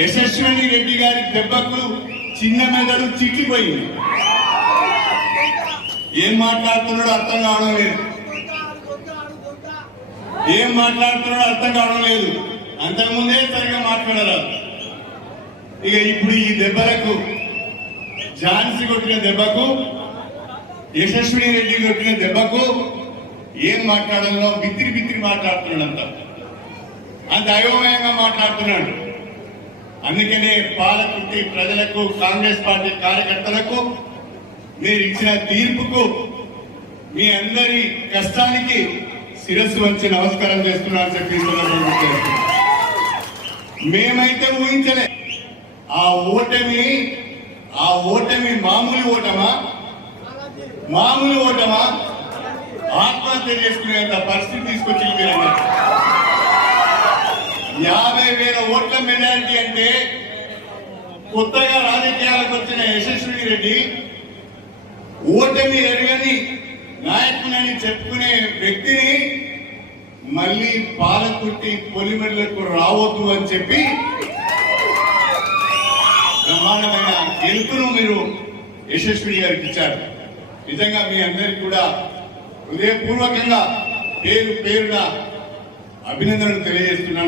యశస్విని రెడ్డి గారి దెబ్బకు చిన్న మెదడు చిట్లిపోయింది. ఏం మాట్లాడుతున్నాడో అర్థం కావడం లేదు. ఏం మాట్లాడుతున్నాడో అర్థం కావడం లేదు. అంతకుముందే సరిగా మాట్లాడరాదు ఇక ఇప్పుడు ఈ దెబ్బలకు ఝాన్సీ కొట్టిన దెబ్బకు యశస్విని రెడ్డి కొట్టిన దెబ్బకు ఏం మాట్లాడాలో బిత్తిరి బిత్తిరి మాట్లాడుతున్నాడంత. అంత అయోమయంగా మాట్లాడుతున్నాడు. అందుకనే పాలకుర్తి ప్రజలకు కాంగ్రెస్ పార్టీ కార్యకర్తలకు మీరు ఇచ్చిన తీర్పుకు మీ అందరి కష్టానికి శిరస్సు వచ్చి నమస్కారం చేస్తున్నారని చెప్పి మేమైతే ఊహించలే. ఆ ఓటమి ఆ ఓటమి మామూలు ఓటమా? మామూలు ఓటమా? ఆత్మహత్య చేసుకునేంత పరిస్థితి యాభై వేల ఓట్ల మెజారిటీ అంటే కొత్తగా రాజకీయాలకు వచ్చిన యశస్వి రెడ్డి ఓటమి ఎరగని నాయకునని చెప్పుకునే వ్యక్తిని మళ్ళీ పాలకుట్టి పొలిమెడలకు రావద్దు అని చెప్పి బ్రహ్మాండమైన గెలుపును మీరు యశస్వి గారికి ఇచ్చారు. నిజంగా మీ అందరికి కూడా హృదయపూర్వకంగా పేరు పేరుగా అభినందనలు తెలియజేస్తున్నాను.